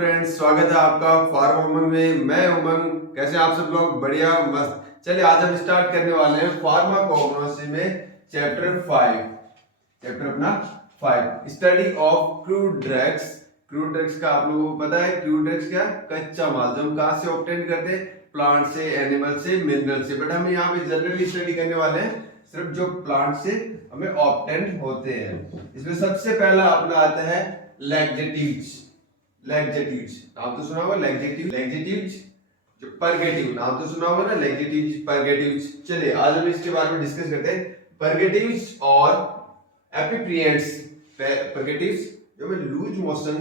Friends, स्वागत है आपका फार्म उमंग में। मैं उमंग। कैसे आप सब लोग? बढ़िया, मस्त। चलिए आज हम स्टार्ट करने वाले हैं फार्माकोग्नोसी में चैप्टर 5। चैप्टर अपना 5, study of crude drugs. Crude drugs का आप लोगों को पता है, क्रूड ड्रग्स क्या? कच्चा माल जो हम कहां से ऑब्टेन करते हैं? प्लांट से, एनिमल से, मिनरल से। बट हम यहाँ पे जनरली स्टडी करने वाले हैं सिर्फ जो प्लांट से हमें ऑब्टेन होते हैं। इसमें सबसे पहला अपना आता है लैक्जेटिव्स। लैक्जेटिव्स नाम तो सुना होगा, लैक्जेटिव्स जो परगेटिव, नाम तो सुना होगा ना, लैक्जेटिव्स, परगेटिव्स। चलिए आज हम इसके बारे में डिस्कस करते हैं, परगेटिव्स और एपिप्रिएंट्स। परगेटिव्स जो में लूज मोशन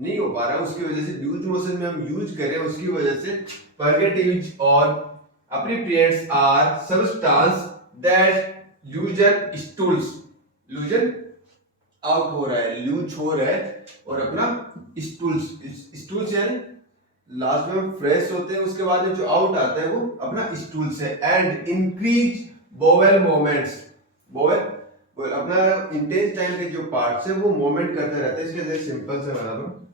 नहीं हो पा रहा है, उसकी वजह से लूज मोशन में हम यूज करें, उसकी वजह से परगेटिव्स और aperients are substance that loosen stools. Loosen out हो रहा है, लूज हो रहा है, और अपना स्टूल्स, स्टूल्स यानी लास्ट में हम फ्रेश होते हैं, उसके बाद में जो आउट आता है वो अपना स्टूल्स है। And increase bowel moments. Bowel अपना इंटेस्टाइन के जो पार्ट्स है वो मोमेंट करते रहते हैं। इसके जैसे सिंपल से बना दो,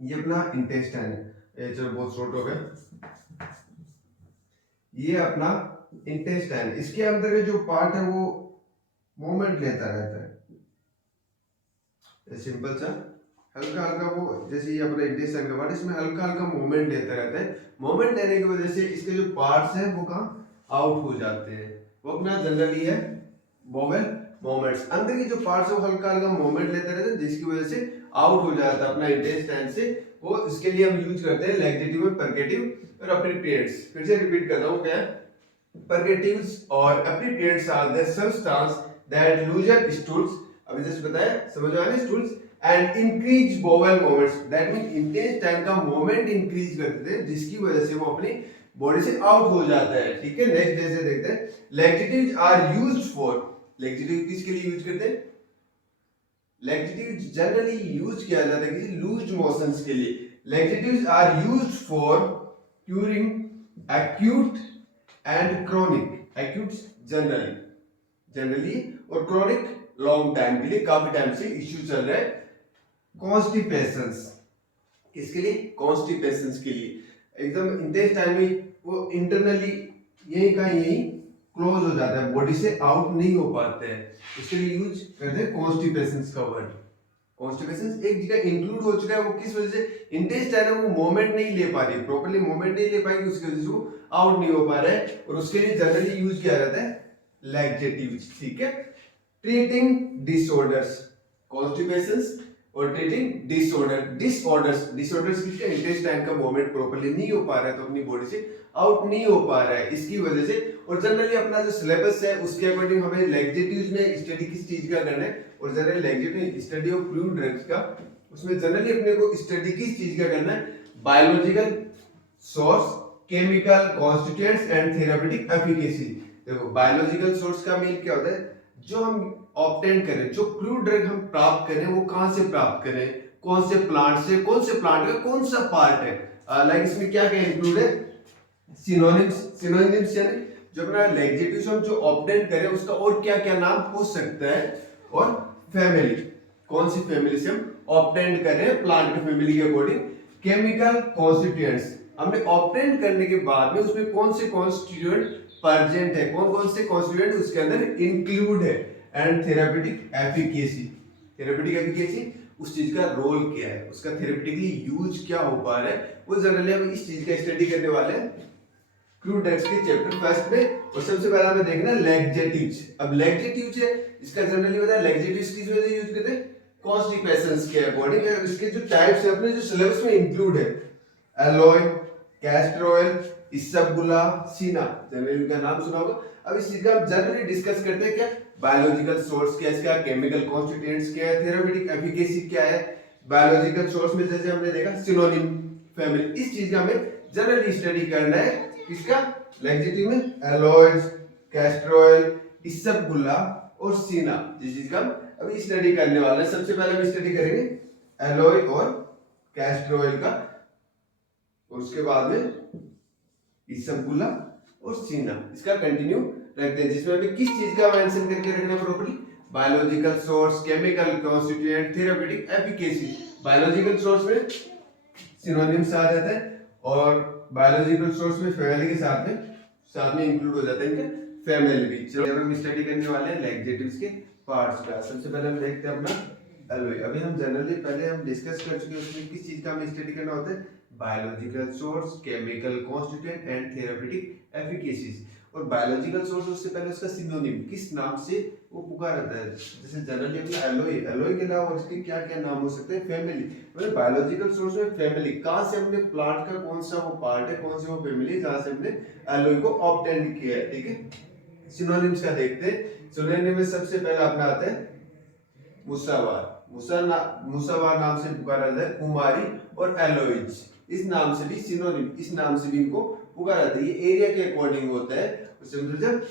ये अपना इंटेस्टाइन है, चलो बहुत शॉर्ट हो गया, ये अपना इंटेस्टाइन, इसके अंदर के जो पार्ट है वो मोमेंट लेता रहता है। सिंपल सा हल्का हल्का वो, जैसे ये अपना इंटेस्टाइन का पार्ट, इसमें हल्का हल्का मूवमेंट लेता रहता है। मूवमेंट लेने की वजह से इसके जो पार्ट्स हैं वो कहाँ आउट हो जाते हैं, वो अपना जनरली है बोवेल मोमेंट्स। अंदर की जो पार्ट्स है वो हल्का हल्का मूवमेंट लेते रहते हैं, जिसकी वजह से आउट हो जाता है अपना इंटेस्टाइन से। वो इसके लिए हम यूज करते हैं लैक्जेटिव में परगेटिव और एप्रीपिएंट्स। फिर से रिपीट कर रहा हूँ, क्या है? परगेटिव्स और aperients are the substance that loosen stools, अभी जैसे बताया, समझ में आया ना, stools and increase bowel movements. That mean intestine का मोमेंट इंक्रीज करते हैं, जिसकी वजह से वो अपनी बॉडी से आउट हो जाता है। ठीक है, नेक्स्ट जैसे देखते हैं, laxatives are used for. Laxative किसके लिए यूज करते हैं? लैक्जेटिव्स जनरली यूज किया जाता है किसी लूज मोशंस के लिए। Laxatives are used for curing acute and chronic. Acute generally और क्रॉनिक लॉन्ग टाइम के लिए, काफी टाइम से इश्यू चल रहा है, कॉन्स्टिपेशंस। किसके लिए? कॉन्स्टिपेशंस के लिए। एकदम इंटेस्टाइन में वो इंटरनली यही का यही क्लोज हो जाता है, बॉडी से आउट नहीं हो पाते हैं, इसके लिए यूज करते हैं कॉन्स्टिपेशंस का वर्ड। कॉन्स्टिपेशंस एक जगह इंक्लूड हो चुका है, वो किस वजह से? इंटेस्टाइन है वो मोमेंट नहीं ले पा रही, प्रॉपर्ली मोमेंट नहीं ले पाएगी, उसकी वजह से वो आउट नहीं हो पा रहा है, और उसके लिए जनरली यूज किया जाता है लैक्जेटिव्स। ठीक है, ट्रीटिंग डिसऑर्डर्स, कॉन्स्टिपेशंस और ट्रीटिंग डिसऑर्डर्स किसके? इंटेस्टाइन का मूवमेंट प्रॉपर्ली नहीं हो पा रहा है, तो अपनी बॉडी से आउट नहीं हो पा रहा है, इसकी वजह से। और जनरली अपना जो सिलेबस है उसके अकॉर्डिंग हमें लैक्जेटिव्स में स्टडी किस चीज का करना है, और generally laxative study of crude drugs का, उसमें जनरली अपने को स्टडी किस चीज का करना है? Biological source, chemical constituents and therapeutic efficacy. देखो बायोलॉजिकल सोर्स का मीन क्या होता है? जो हम ऑब्टेन करें, जो क्रूड ड्रग हम प्राप्त करें, वो कहां से प्राप्त करें, कौन से प्लांट से, कौन से प्लांट का कौन सा पार्ट है। लाइक इसमें क्या क्या इंक्लूड है? सिनोनिम्स यानी जो अपना लैक्जेटिव्स हम जो ऑब्टेन करें उसका और क्या क्या नाम हो सकता है, और फैमिली, कौन सी फैमिली से हम ऑब्टेन कर रहे हैं प्लांट के फैमिली के अकॉर्डिंग। केमिकल कॉन्स्टिट्यूएंट्स, हमने ऑब्टेन करने के बाद में उसमें कौन से कॉन्स्टिट्यूएंट प्रेजेंट है, कौन कौन से कॉन्स्टिट्यूएंट उसके अंदर इंक्लूड है। And therapeutic efficacy, therapeutic efficacy उस चीज का रोल क्या है, उसका थेरेप्यूटिकली यूज क्या हो पा रहा है, वो जनरली हम इस चीज का स्टडी करने वाले हैं क्रूड ड्रग्स के चैप्टर फर्स्ट में। और सबसे पहला हमें देखना लैक्जेटिव्स। अब लैक्जेटिव्स है, इसका जनरली पता है लैक्जेटिव्स किस वजह से यूज करते हैं? कॉन्स्टिपेशंस के अकॉर्डिंग। इसके जो टाइप्स है अपने जो सिलेबस में इंक्लूड है, एलोय, कैस्टर ऑयल, इसबगोला, सीना, जनरली इनका नाम सुना होगा। अब इस चीज का हम जनरली डिस्कस करते हैं, क्या बायोलॉजिकल सोर्स क्या है इसका, केमिकल कॉन्स्टिट्यूएंट्स क्या है, थेराप्यूटिक एफिकेसी क्या है। बायोलॉजिकल सोर्स में जैसे हमने देखा सिनोनिम, फैमिली, इस चीज का हमें जनरली स्टडी करना है। किसका? लैक्जेटिव में एलोयज, कैस्टर ऑयल, इसबगोला और सीना, जिस चीज का हम अभी स्टडी करने वाले हैं। सबसे पहले हम स्टडी करेंगे एलोय और कैस्टर ऑयल का, और उसके बाद में इसबगोला और सीना, इसका कंटिन्यू रखते हैं, जिसमें अभी किस चीज का मेंशन करके रखना है properly? Biological source, chemical constituent, therapeutic efficacy. Biological source में सिनोनिम्स आ जाता है, और बायोलॉजिकल सोर्स में फैमिली के साथ में इंक्लूड हो जाता है इनका फैमिली भी। चलो हम स्टडी करने वाले हैं एग्जेक्टिव्स के पार्ट्स का। सबसे पहले हम देखते हैं अपना एलओए। अभी हम जनरली पहले हम डिस्कस कर चुके हैं, उसमें किस चीज का हमें स्टडी करना होता है, biological source, chemical constituent and therapeutic efficacies. और बायोलॉजिकल सोर्स उससे पहले उसका सिनोनिम किस नाम से वो पुकारा जाता है, जैसे जनरली अपना एलओए, एलओए के अलावा उसके क्या क्या नाम हो सकते हैं, फैमिली, मतलब बायोलॉजिकल सोर्स में फैमिली कहां से हमने प्लांट का कौन सा वो पार्ट है, कौन सी वो फैमिली जहां से हमने एलओए को ऑब्टेन किया है, ठीक है। सिनोनिम्स का देखते हैं। सिनोनिम में सबसे पहला अपना आता है मुसावार। मुसावार नाम से पुकारा जाता है कुमारी और एलोइज, इस नाम से भी सिनोनिम, इस नाम से भी इनको पुकारा जाता है। ये एरिया के अकॉर्डिंग होता है, उससे मतलब जब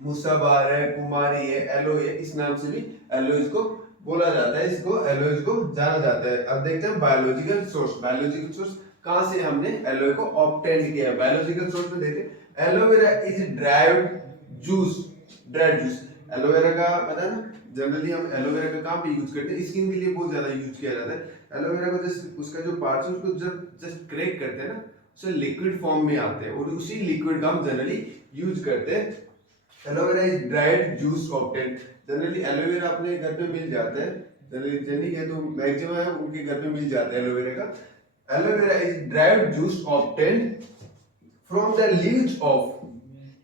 मुसावार है, कुमारी है, एलोई है, इस नाम से भी एलोइज को बोला जाता है, इसको एलोइज को जाना जाता है। अब देखते हैं बायोलॉजिकल सोर्स। बायोलॉजिकल सोर्स कहां से हमने एलोई को ऑब्टेन किया है। बायोलॉजिकल सोर्स में देखते हैं aloe vera is derived juice, dried juice. Aloe vera का पता है ना, जनरली हम एलोवेरा का काम भी यूज करते हैं, स्किन के लिए बहुत ज्यादा यूज किया जाता है। एलोवेरा को जस्ट उसका जो पार्ट्स है उसको जब जस्ट क्रैक करते हैं ना, उसे लिक्विड फॉर्म में आते हैं, और उसी लिक्विड का हम जनरली यूज करते हैं। Aloe vera is dried juice obtain. Generally aloe vera अपने घर पे मिल जाता है, जनरली है तो मैक्सिमम है उनके घर पे मिल जाता है एलोवेरा का। Aloe vera is dried juice obtain from the leaves of,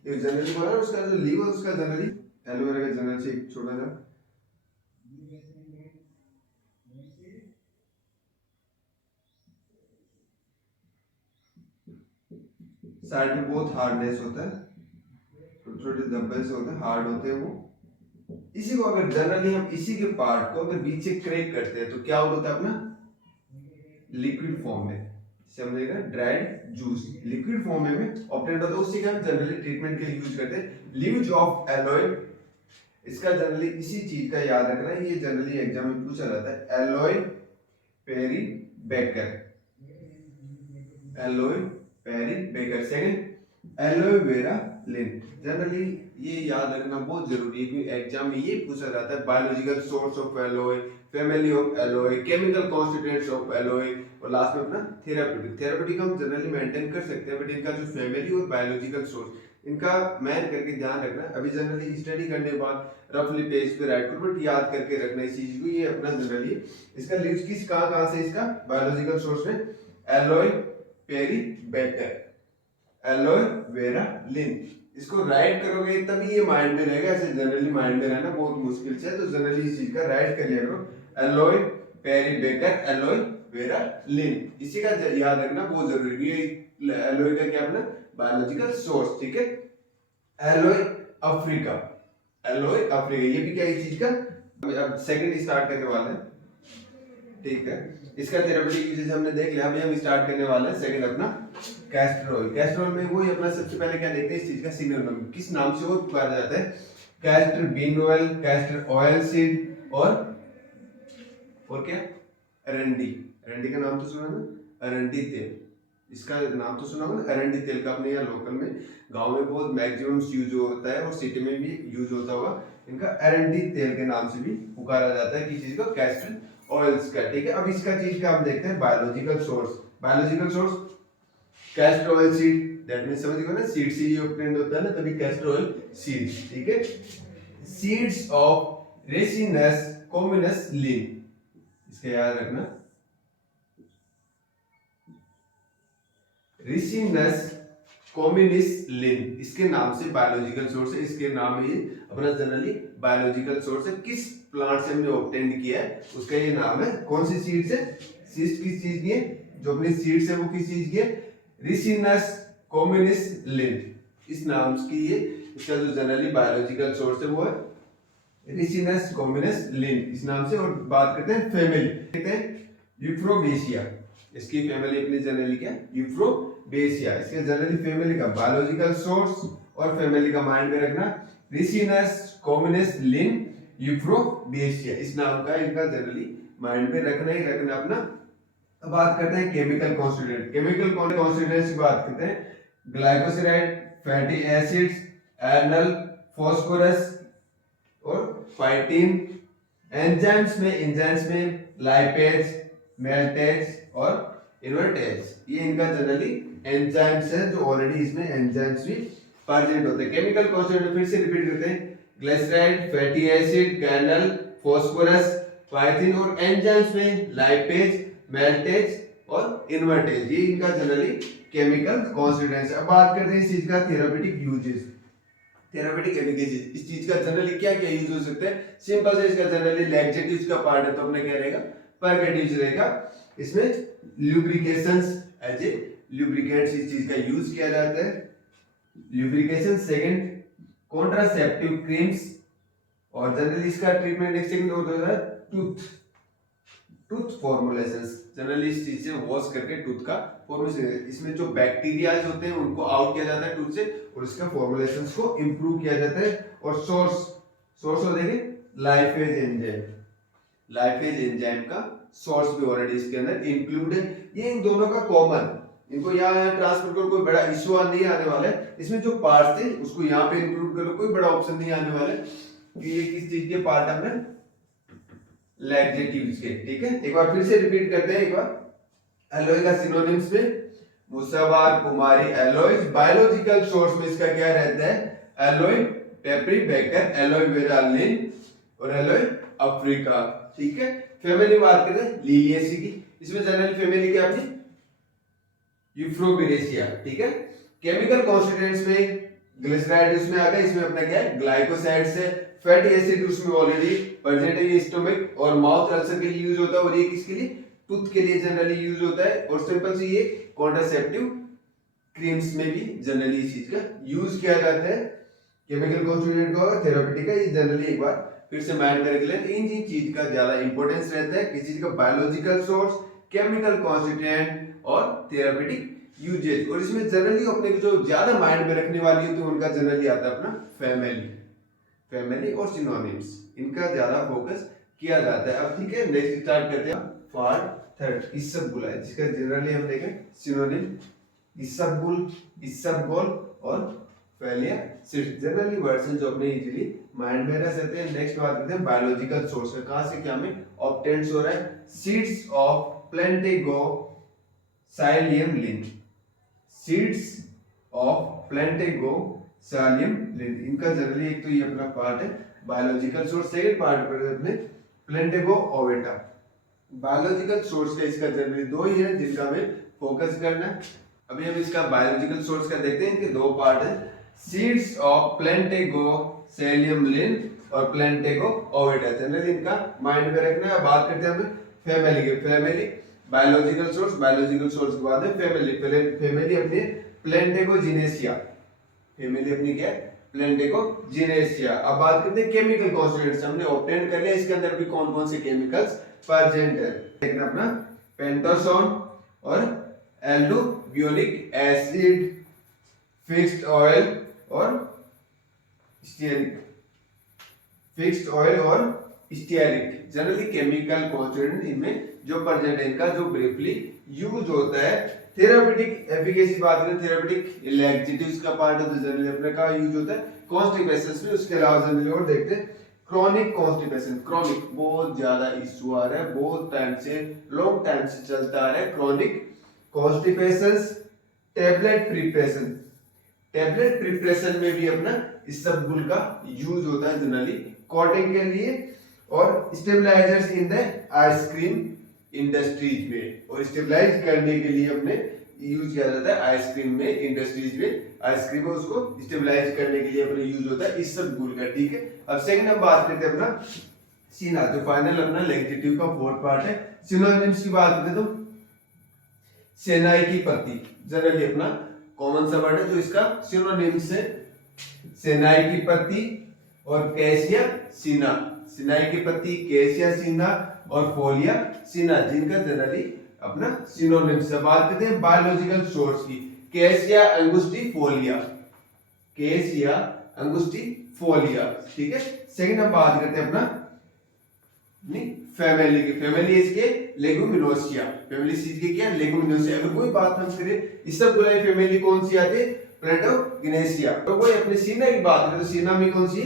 ये जनरली बोला ना, उसका जो लीव है उसका जनरली एलोवेरा का जनरल से एक छोटा सा साइड में बहुत हार्डनेस होता है, छोटे छोटे धब्बे से होते हैं, हार्ड होते हैं वो। इसी को अगर जनरली हम इसी के पार्ट को अगर बीच से क्रैक करते हैं तो क्या होता है अपना लिक्विड फॉर्म में, इसे हम देखेंगे ड्राइड जूस लिक्विड फॉर्म में ऑब्टेन होता है, उसी का हम जनरली ट्रीटमेंट के लिए यूज करते हैं। लीव्स ऑफ एलोए, इसका जनरली इसी चीज का याद रखना है, ये जनरली एग्जाम में पूछा जाता है। Aloe perryi Baker, aloe perryi Baker. Second aloe vera Linn, generally ये याद रखना बहुत जरूरी है क्योंकि एग्जाम में ये पूछा जाता है। Biological source of alloy, family of alloy, chemical constituents of alloy, और लास्ट में अपना थेराप्यूटिक। थेराप्यूटिक हम जनरली मेंटेन कर सकते हैं, बट इनका जो फैमिली और बायोलॉजिकल सोर्स इनका मैन करके ध्यान रखना। अभी जनरली स्टडी करने के बाद रफली पेज पे राइट करो, बट याद करके रखना इस चीज को, ये अपना जनरली इसका लीव्स किस कहां से, इसका बायोलॉजिकल सोर्स में एलोए पेरी बेकर, एलोवेरा लिन। इसको राइट करोगे तभी ये माइंड में रहेगा, ऐसे जनरली माइंड में रहना बहुत मुश्किल से है, तो जनरली इस चीज का राइट कर लिया करो। एलोए पेरी बेकर, एलोवेरा लिन, इसी का याद रखना बहुत जरूरी है। एलोए का क्या अपना बायोलॉजिकल सोर्स, ठीक है। एलोए अफ्रीका, एलोए अफ्रीका, ये भी क्या इस चीज का, अब सेकंड स्टार्ट करने वाले हैं, ठीक है। इसका थेरेप्यूटिक यूजेस हमने देख लिया, अभी हम स्टार्ट करने वाले हैं सेकंड अपना कैस्टर ऑयल। कैस्टर ऑयल में वही अपना सबसे पहले क्या देखते हैं, इस चीज का सिनोनिम किस नाम से वो पुकारा जाता है, castor bean oil, castor oil seed, और क्या अरंडी। अरंडी का नाम तो सुना ना, अरंडी तेल, इसका नाम तो सुना होगा ना, अरंडी तेल का अपने यहाँ लोकल में गांव में बहुत मैक्सिमम यूज होता है, और सिटी में भी यूज होता होगा। इनका अरंडी तेल के नाम से भी पुकारा जाता है, किस चीज को, कैस्टर ऑयल्स का, ठीक है। अब इसका चीज का हम देखते हैं biological source. Biological source castor oil seed, that means समझ गए ना, सीड से ये ऑब्टेन्ड होता है ना, तभी कैस्टर ऑयल सीड, ठीक है। सीड्स ऑफ रेसिनस कॉम्बिनस लीन, इसका याद रखना, रिसिनस कॉम्बिनिस लिन, इसके नाम से बायोलॉजिकल सोर्स है, इसके नाम में ये अपना जनरली बायोलॉजिकल सोर्स है, किस प्लांट से हमने ऑब्टेन किया है उसका ये नाम है। कौन सी सीड से, सीड किस चीज की है, जो अपनी सीड्स है वो किस चीज की है, रिसिनस कॉम्बिनिस लिन, इस नाम की ये, इसका जो जनरली बायोलॉजिकल सोर्स है वो है रिसिनस कॉम्बिनिस लिन, इस नाम से। और बात करते हैं फैमिली, कहते हैं यूफ्रोबेसिया, इसकी फैमिली अपनी जनरली क्या है, यूफ्रोबेसिया। इसके जनरली फैमिली का बायोलॉजिकल सोर्स और फैमिली का माइंड में रखना, रिसिनस कॉम्बिनिस लिन यूफ्रोबेसिया, इस नाम का इनका जनरली माइंड में रखना ही रखना अपना। अब बात करते हैं केमिकल कॉन्स्टिट्यूएंट। केमिकल कॉन्स्टिट्यूएंट्स की बात करते हैं, ग्लाइकोसैराइड, फैटी एसिड्स, एनल, फास्फोरस और फाइटिन। एंजाइम्स में लाइपेज, मेल्टेज और इन्वर्टेज, ये इनका जनरली एंजाइम्स है जो ऑलरेडी इसमें एंजाइम्स भी प्रेजेंट होते हैं। केमिकल कॉन्स्टिट्यूएंट फिर से रिपीट करते हैं, glyceride, fatty acid, canal, phosphorus, पाइथिन और एंजाइम्स में लाइपेज, मेल्टेज और इन्वर्टेज, ये इनका जनरली केमिकल कॉन्स्टिट्यूएंट्स। अब बात करते हैं इस चीज का थेराप्यूटिक यूजेस, थेराप्यूटिक एप्लीकेशन। इस चीज का जनरली क्या क्या यूज हो सकते हैं? सिंपल से इसका जनरली लैक्सेटिव्स का पार्ट है तो अपने क्या रहेगा, परगेटिव्स रहेगा। इसमें ल्यूब्रिकेशंस, एज ए ल्यूब्रिकेंट्स इस चीज का यूज किया जाता है, ल्यूब्रिकेशन। सेकंड कॉन्ट्रासेप्टिव क्रीम्स, और जनरली इसका ट्रीटमेंट एक्सटेंड होता है टूथ फॉर्मुलेशंस, जनरली इस चीज से वॉश करके टूथ का फॉर्मुलेशन, इसमें जो बैक्टीरियाज होते हैं उनको आउट किया जाता है टूथ से और इसका फॉर्मुलेशंस को इंप्रूव किया जाता है। और सोर्स हो देंगे लाइफेज एंजाइम, लाइफेज एंजाइम का सोर्स भी ऑलरेडी इसके अंदर इंक्लूड है। ये इन दोनों का कॉमन, इनको यहाँ ट्रांसफर करो, कोई बड़ा इश्यू नहीं आने वाला है। इसमें जो पार्ट थे उसको यहाँ पे इंक्लूड कर लो, कोई बड़ा ऑप्शन नहीं आने वाला है कि ये किस चीज के पार्ट है, हमने लैक्सेटिव्स के, ठीक है। एक बार फिर से रिपीट करते हैं, एक बार एलोय का सिनोनिम्स में मुसावार, कुमारी, एलोय। बायोलॉजिकल सोर्स में इसका क्या रहता है, aloe perryi Baker, aloe vera Linn और एलोय अफ्रीका, ठीक है। फैमिली बात करते हैं लिलिएसी की, इसमें जनरल फैमिली क्या अपनी यूफ्रोबिरेसिया, ठीक है। केमिकल कॉन्स्टिट्यूएंट्स में ग्लिसराइड उसमें आ गया, इसमें अपना क्या है ग्लाइकोसाइड्स है, फैटी एसिड उसमें ऑलरेडी प्रेजेंट है, ये स्टोमक और माउथ अल्सर के लिए यूज होता है, और ये किसके लिए, टूथ के लिए जनरली यूज होता है। और सिंपल से ये कॉन्ट्रासेप्टिव क्रीम्स में भी जनरली इस चीज का यूज किया जाता है। केमिकल कॉन्स्टिट्यूएंट का और थेराप्यूटिक का, ये जनरली एक बार फिर से माइंड में रख लें। इन चीज का ज्यादा इंपॉर्टेंस रहता है, किसी चीज का बायोलॉजिकल सोर्स, केमिकल कॉन्स्टिट्यूएंट और थेराप्यूटिक यूजेस। और इसमें जनरली अपने को जो ज्यादा माइंड में रखने वाली है तो उनका जनरली आता है अपना फैमिली, फैमिली और सिनोनिम्स, इनका ज्यादा फोकस किया जाता है। अब ठीक है, नेक्स्ट स्टार्ट करते हैं पार्ट थर्ड, इसबगुल है, जिसका जनरली हम देखें सिनोनिम इसबगुल, इसबगोल और फैलिया सीड्स, जनरली वर्ड्स हैं जो अपने इजीली माइंड में रह सकते हैं। नेक्स्ट बात करते हैं बायोलॉजिकल सोर्स का, कहां से क्या में ऑब्टेन्ड हो रहा है, seeds of Plantago psyllium Linn, seeds of Plantago psyllium Linn, इनका जनरली एक तो ये अपना पार्ट है बायोलॉजिकल सोर्स। सेकंड पार्ट पर अपने प्लेंटेगो ओवेटा, बायोलॉजिकल सोर्स का इसका जनरली दो ही है जिनका हमें फोकस करना है। अभी हम इसका बायोलॉजिकल सोर्स का देखते हैं, इनके दो पार्ट है, सीड्स ऑफ प्लेंटेगो साइलियम लिन और प्लेंटेगो ओवेटा, जनरली इनका माइंड में रखना है। बात करते हैं हम फैमिली के, family biological source, biological source के बाद है फैमिली, फैमिली अपनी प्लेंटेगोजिनेसिया, फैमिली अपनी क्या है प्लेंटेगोजिनेसिया। अब बात करते हैं केमिकल कॉन्स्टिट्यूएंट्स, हमने ऑब्टेन कर लिया, इसके अंदर भी कौन कौन से केमिकल्स प्रेजेंट है, देखना अपना पेंटोसोन और एल्डोब्यूलिक एसिड, फिक्स्ड ऑयल और स्टीयरिक, फिक्स्ड ऑयल और स्टीयरिक, जनरली केमिकल कॉन्स्टिट्यूएंट इनमें जो प्रेजेंट है, इनका जो ब्रीफली यूज होता है। थेराप्यूटिक एफिकेसी बात करें, थेराप्यूटिक लैक्सेटिव्स का पार्ट है तो जनरली अपने का यूज होता है कॉन्स्टिपेशन में। उसके अलावा जनरली और देखते हैं क्रॉनिक कॉन्स्टिपेशन, क्रॉनिक बहुत ज्यादा इशू आ रहा है, बहुत टाइम से, लॉन्ग टाइम से चलता आ रहा है chronic constipation. Tablet preparation, tablet preparation में भी अपना इसबगुल का यूज होता है जनरली कोटिंग के लिए, और stabilisers in the ice cream industries में, और स्टेबलाइज करने के लिए अपने यूज किया जाता है आइसक्रीम में, इंडस्ट्रीज में आइसक्रीम है उसको स्टेबलाइज करने के लिए अपने यूज होता है इसबगुल का, ठीक है। अब सेकंड हम बात करते हैं अपना सीना, जो फाइनल अपना लैक्सेटिव का फोर्थ पार्ट है। सिनोनिम्स की बात करें तो सेनाई की पत्ती, जनरली अपना कॉमन सा वर्ड है जो इसका सिनोनिम्स है, सेनाई की पत्ती और कैसिया सीना, सेनाई की पत्ती, कैसिया सीना और फोलिया सीना, जिनका जनरली अपना सिनोनिम्स है। बात करते हैं बायोलॉजिकल सोर्स की, कैसिया अंगुस्टिफोलिया, कैसिया अंगुस्टिफोलिया, ठीक है। सेकंड हम बात करते हैं अपना फैमिली की, फैमिली इसके लेगुमिनोसिया, फैमिली सीज के क्या लेगुमिनोसिया। अगर कोई बात हम करें इसबगुल फैमिली कौन सी आती है प्लेटोगिनेसिया, तो कोई अपने सीना की बात करें तो सीना में कौन सी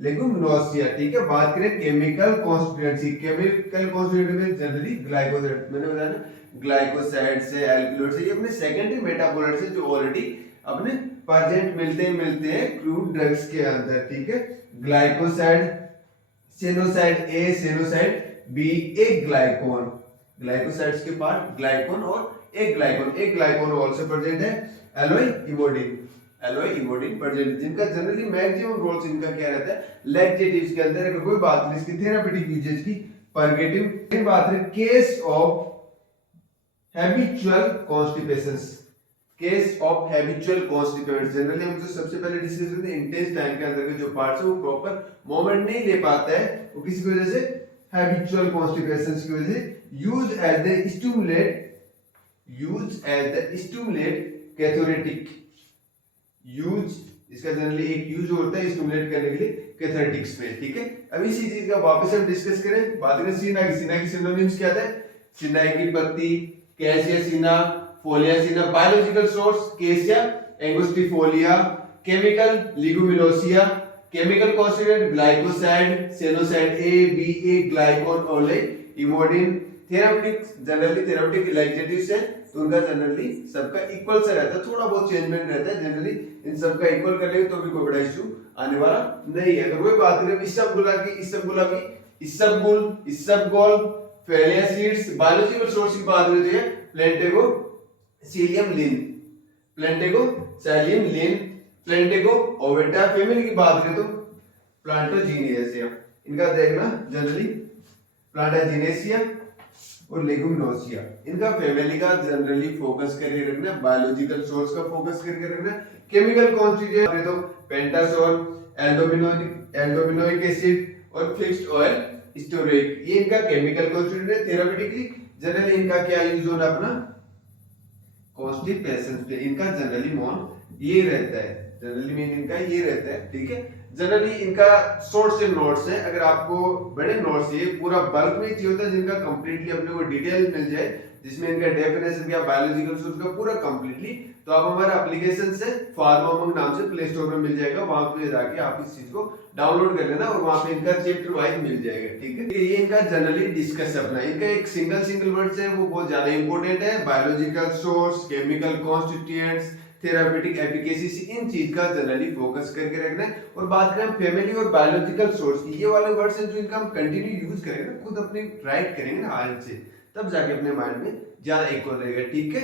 लेगुमिनोसिया, ठीक है। बात करें केमिकल कॉन्स्टिट्यूएंसी, केमिकल कॉन्स्टिट्यूएंट में जनरली ग्लाइकोसाइड, मैंने बताया ना ग्लाइकोसाइड से, एल्किलोइड से, ये अपने सेकेंडरी मेटाबोलाइट से जो ऑलरेडी अपने प्रेजेंट मिलते हैं क्रूड ड्रग्स के अंदर, ठीक है। ग्लाइकोसाइड, सेनोसाइड ए, सेनोसाइड बी, एक ग्लाइकोन, ग्लाइकोसाइड्स के पार्ट ग्लाइकोन और एक ग्लाइकोन ऑल्सो प्रेजेंट है। एलोई इमोडिन प्रेजेंट, जिनका जनरली मैक्सिमम रोल्स इनका क्या रहता है लैक्टेटिव्स के अंदर। अगर कोई बात नहीं इसकी थेरापेटिक यूजेज की, परगेटिव बात है, case of habitual constipations, case of habitual constipations, generally हम जो सबसे पहले डिस्कस करते हैं इंटेस्टाइन के अंदर के जो पार्ट्स है वो प्रॉपर मोमेंट नहीं ले पाता है, वो किसी की वजह से हैबिचुअल कॉन्स्टिपेशंस की वजह से use as the stimulate cathartic, use इसका जनरली एक यूज होता है स्टिमुलेट करने के लिए कैथोरेटिक्स में, ठीक है। अब इसी चीज का वापस हम डिस्कस करें। बात करें सीना की सिनोनिम्स क्या था, सिनाई की पत्ती, कैसिया सीना, फोलिया सीना। Biological source Cassia angustifolia, chemical Leguminosae, chemical constituent glycoside, sennoside A, B, aglycone और emodin. Therapeutics generally therapeutic laxatives है तो उनका जनरली सबका इक्वल सा रहता है, थोड़ा बहुत चेंजमेंट रहता है, जनरली इन सबका इक्वल कर लेंगे तो भी कोई बड़ा इशू आने वाला नहीं है। अगर कोई बात करें इसबगोल, फेलिया सीड्स, बायोलॉजिकल सोर्स की बात करें तो ये प्लेंटेगोसिलियम लिन, प्लेंटेगो ओवेटा। फैमिली की बात करें तो प्लांटोजिनेसिया, इनका देखना जनरली प्लांटाजिनेसिया और लेगुमिनोसिया, इनका फैमिली का जनरली फोकस करके रखना, बायोलॉजिकल सोर्स का फोकस करके रखना। केमिकल कॉन्स्टिट्यूएंट तो पेंटासोल, एल्डोमिनोइक एसिड और फिक्स्ड ऑयल स्टोरेज, ये इनका केमिकल कॉन्स्टिट्यूएंट है। थेरापेटिकली जनरली इनका क्या यूज होना अपना कॉन्स्टिपेशन पे, इनका जनरली मोन ये रहता है, जनरली मीन इनका ये रहता है, ठीक है। जनरली इनका शॉर्ट से नोट्स है, अगर आपको बड़े नोट्स ये पूरा बल्क में चाहिए होता है जिनका कंप्लीटली अपने को डिटेल मिल जाए, जिसमें इनका डेफिनेशन या बायोलॉजिकल सोर्स का पूरा कंप्लीटली, तो आप हमारा एप्लीकेशन से फार्मामंग नाम से प्ले स्टोर में मिल जाएगा, वहां पे जाके आप इस चीज को डाउनलोड कर लेना और वहां पे इनका चैप्टर वाइज मिल जाएगा, ठीक है। ये इनका जनरली डिस्कस अपना, इनका एक सिंगल वर्ड्स है वो बहुत ज्यादा इंपॉर्टेंट है, biological source, chemical constituents, therapeutic efficacy, इन चीज का जनरली फोकस करके रखना है। और बात करें फैमिली और बायोलॉजिकल सोर्स की, ये वाले वर्ड्स हैं जो इनका हम कंटिन्यू यूज करेंगे, खुद अपने राइट करेंगे ना आज से, तब जाके अपने माइंड में ज्यादा इक्वल रहेगा, ठीक है।